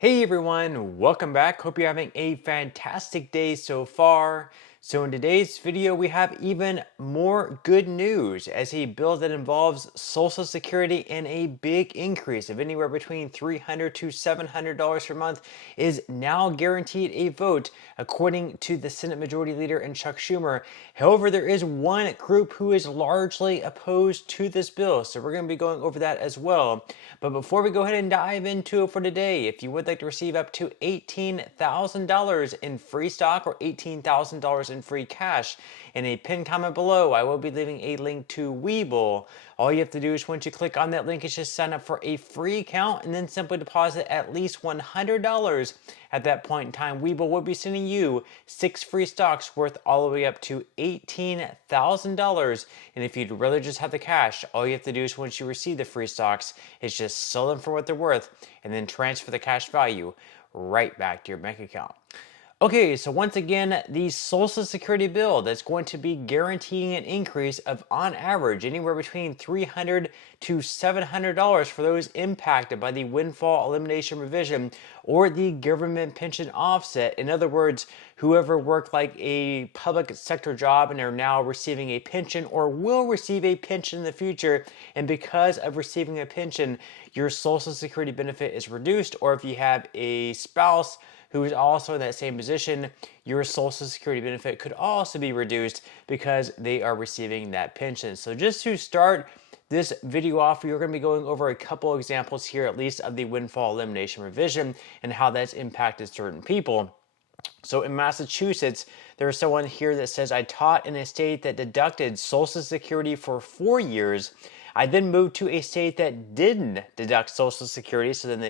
Hey everyone, welcome back. Hope you're having a fantastic day so far. So in today's video, we have even more good news as a bill that involves Social Security and a big increase of anywhere between $300 to $700 per month is now guaranteed a vote, according to the Senate Majority Leader and Chuck Schumer. However, there is one group who is largely opposed to this bill, so we're going to be going over that as well. But before we go ahead and dive into it for today, if you would like to receive up to $18,000 in free stock or $18,000 in free cash, in a pinned comment below, I will be leaving a link to Weeble. All you have to do is once you click on that link is just sign up for a free account and then simply deposit at least $100. At that point in time, Weeble will be sending you 6 free stocks worth all the way up to $18,000. And if you'd rather just have the cash, all you have to do is once you receive the free stocks is just sell them for what they're worth and then transfer the cash value right back to your bank account. Okay, so once again, the Social Security bill that's going to be guaranteeing an increase of, on average, anywhere between $300 to $700 for those impacted by the windfall elimination revision or the government pension offset. In other words, whoever worked like a public sector job and are now receiving a pension or will receive a pension in the future, and because of receiving a pension, your Social Security benefit is reduced, or if you have a spouse who is also in that same position, your Social Security benefit could also be reduced because they are receiving that pension. So just to start this video off, we're going to be going over a couple examples here, at least of the windfall elimination revision and how that's impacted certain people. So in Massachusetts, there's someone here that says, I taught in a state that deducted Social Security for 4 years. I then moved to a state that didn't deduct Social Security, so then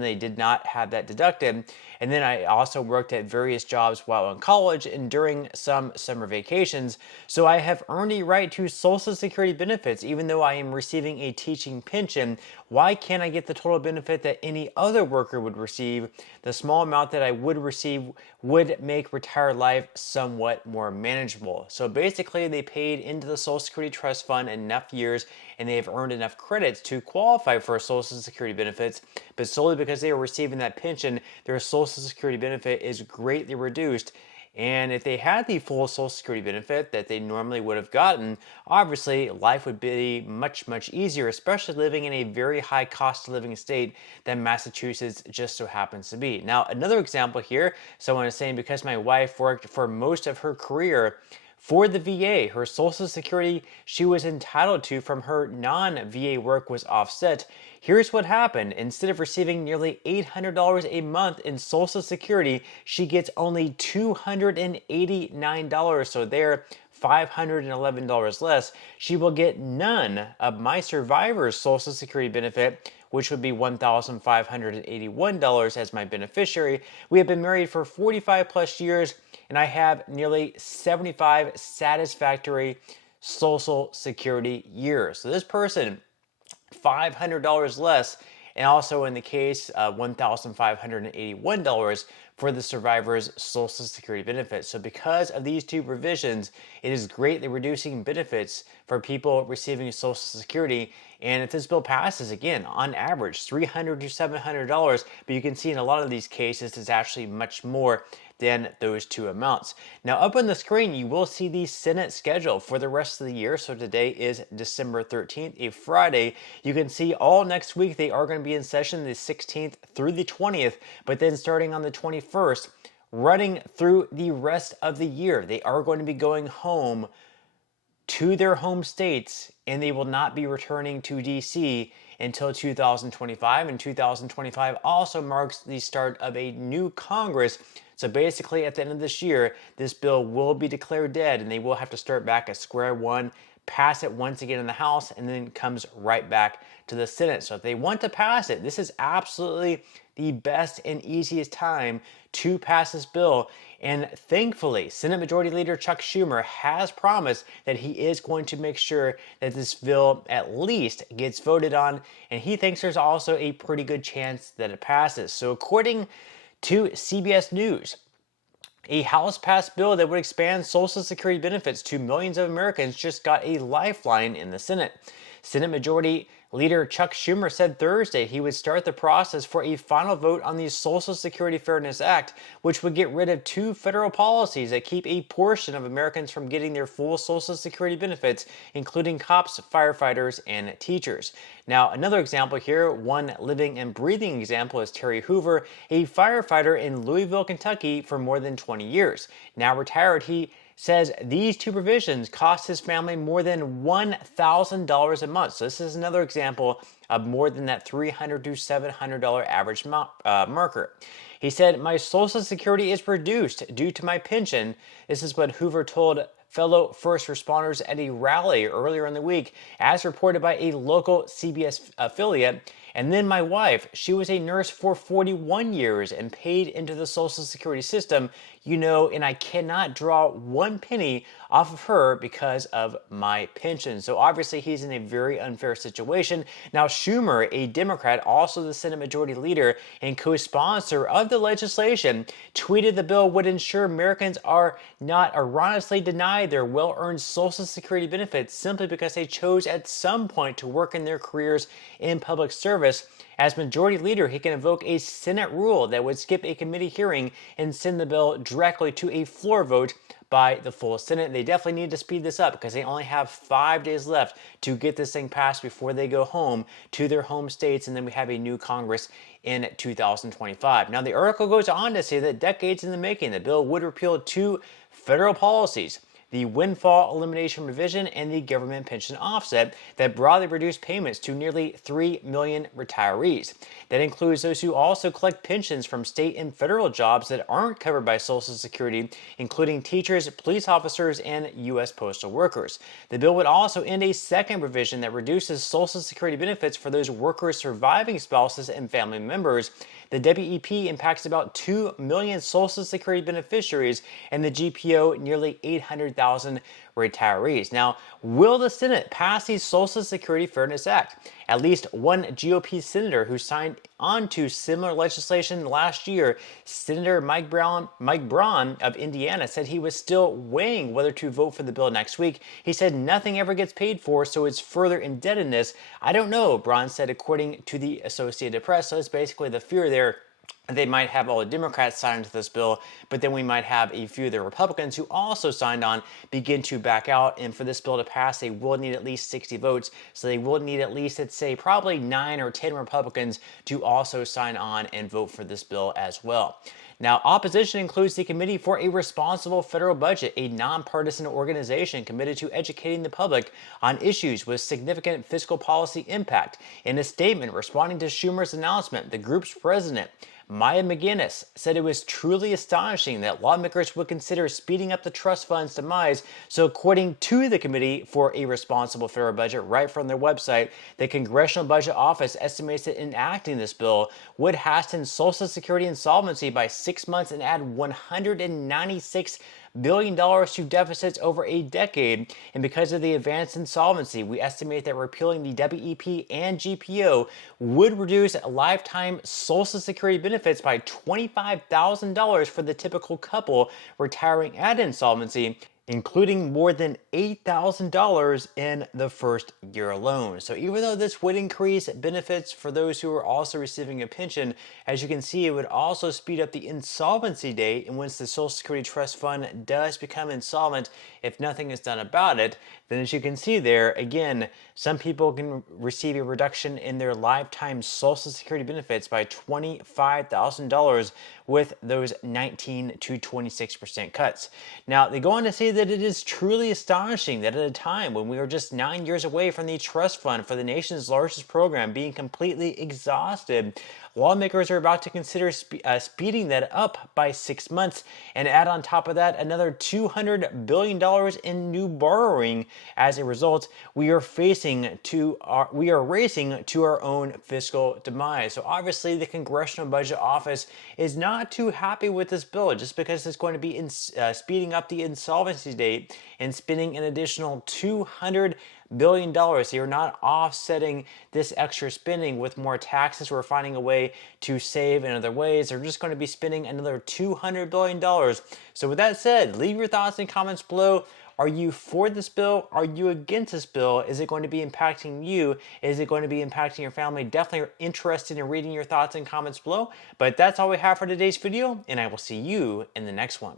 they did not have that deducted. And then I also worked at various jobs while in college and during some summer vacations. So I have earned a right to Social Security benefits, even though I am receiving a teaching pension. Why can't I get the total benefit that any other worker would receive? The small amount that I would receive would make retired life somewhat more manageable. So basically, they paid into the Social Security Trust Fund enough years and they have earned enough credits to qualify for Social Security benefits, but solely because they are receiving that pension, their Social Security benefit is greatly reduced. And if they had the full Social Security benefit that they normally would have gotten, obviously life would be much, much easier, especially living in a very high cost of living state that Massachusetts just so happens to be. Now, another example here, someone is saying because my wife worked for most of her career for the VA, her Social Security she was entitled to from her non-VA work was offset. Here's what happened. Instead of receiving nearly $800 a month in Social Security, she gets only $289. So there, $511 less. She will get none of my survivor's Social Security benefit, which would be $1,581 as my beneficiary. We have been married for 45 plus years, and I have nearly 75 satisfactory Social Security years. So this person, $500 less, and also in the case, $1,581 for the survivor's Social Security benefits. So because of these two provisions, it is greatly reducing benefits for people receiving Social Security. And if this bill passes, again, on average, $300 to $700, but you can see in a lot of these cases, it's actually much more than those two amounts. Now, up on the screen, you will see the Senate schedule for the rest of the year. So today is December 13th, a Friday. You can see all next week they are going to be in session the 16th through the 20th, but then starting on the 21st, running through the rest of the year, they are going to be going home to their home states, and they will not be returning to DC until 2025. And 2025 also marks the start of a new Congress. So basically, at the end of this year, this bill will be declared dead, and they will have to start back at square one, pass it once again in the House, and then comes right back to the Senate. So if they want to pass it, this is absolutely the best and easiest time to pass this bill. And thankfully, Senate Majority Leader Chuck Schumer has promised that he is going to make sure that this bill at least gets voted on, and he thinks there's also a pretty good chance that it passes. So according to CBS News, a House-passed bill that would expand Social Security benefits to millions of Americans just got a lifeline in the Senate. Senate Majority Leader Chuck Schumer said Thursday he would start the process for a final vote on the Social Security Fairness Act, which would get rid of two federal policies that keep a portion of Americans from getting their full Social Security benefits, including cops, firefighters, and teachers. Now, another example here, one living and breathing example, is Terry Hoover, a firefighter in Louisville, Kentucky for more than 20 years. Now retired, he says these two provisions cost his family more than $1,000 a month. So this is another example of more than that $300 to $700 average marker. He said, "My Social Security is reduced due to my pension." This is what Hoover told fellow first responders at a rally earlier in the week, as reported by a local CBS affiliate. "And then my wife, she was a nurse for 41 years and paid into the Social Security system, and I cannot draw one penny off of her because of my pension." So obviously he's in a very unfair situation. Now Schumer, a Democrat, also the Senate Majority Leader and co-sponsor of the legislation, tweeted the bill would ensure Americans are not erroneously denied their well-earned Social Security benefits simply because they chose at some point to work in their careers in public service. As Majority Leader, he can invoke a Senate rule that would skip a committee hearing and send the bill directly to a floor vote by the full Senate. They definitely need to speed this up because they only have 5 days left to get this thing passed before they go home to their home states, and then we have a new Congress in 2025. Now, the article goes on to say that decades in the making, the bill would repeal two federal policies: the windfall elimination provision and the government pension offset that broadly reduce payments to nearly 3 million retirees. That includes those who also collect pensions from state and federal jobs that aren't covered by Social Security, including teachers, police officers, and U.S. postal workers. The bill would also end a second provision that reduces Social Security benefits for those workers' surviving spouses and family members. The WEP impacts about 2 million Social Security beneficiaries and the GPO nearly 800,000 retirees. Now, will the Senate pass the Social Security Fairness Act? At least one GOP senator who signed on to similar legislation last year, Senator Mike Braun of Indiana, said he was still weighing whether to vote for the bill next week. He said nothing ever gets paid for, so it's further indebtedness. "I don't know," Braun said, according to the Associated Press. So it's basically the fear there. They might have all the Democrats sign into this bill, but then we might have a few of the Republicans who also signed on begin to back out. And for this bill to pass, they will need at least 60 votes. So they will need at least, let's say, probably 9 or 10 Republicans to also sign on and vote for this bill as well. Now, opposition includes the Committee for a Responsible Federal Budget, a nonpartisan organization committed to educating the public on issues with significant fiscal policy impact. In a statement responding to Schumer's announcement, the group's president, Maya McGinnis, said it was truly astonishing that lawmakers would consider speeding up the trust fund's demise. So according to the Committee for a Responsible Federal Budget, right from their website, the Congressional Budget Office estimates that enacting this bill would hasten Social Security insolvency by 6 months and add $196 billion to deficits over a decade. And because of the advanced insolvency, we estimate that repealing the WEP and GPO would reduce lifetime Social Security benefits by $25,000 for the typical couple retiring at insolvency, including more than $8,000 in the first year alone. So even though this would increase benefits for those who are also receiving a pension, as you can see, it would also speed up the insolvency date. And once the Social Security Trust Fund does become insolvent, if nothing is done about it, then as you can see there, again, some people can receive a reduction in their lifetime Social Security benefits by $25,000 with those 19 to 26% cuts. Now, they go on to say that it is truly astonishing that at a time when we are just 9 years away from the trust fund for the nation's largest program being completely exhausted, lawmakers are about to consider speeding that up by 6 months and add on top of that another $200 billion in new borrowing. As a result, we are racing to our own fiscal demise. So obviously the Congressional Budget Office is not too happy with this bill just because it's going to be speeding up the insolvency date and spending an additional $200 billion. You're not offsetting this extra spending with more taxes. We're finding a way to save in other ways. They're just going to be spending another $200 billion. So with that said, leave your thoughts and comments below. Are you for this bill? Are you against this bill? Is it going to be impacting you? Is it going to be impacting your family? Definitely are interested in reading your thoughts and comments below. But that's all we have for today's video, and I will see you in the next one.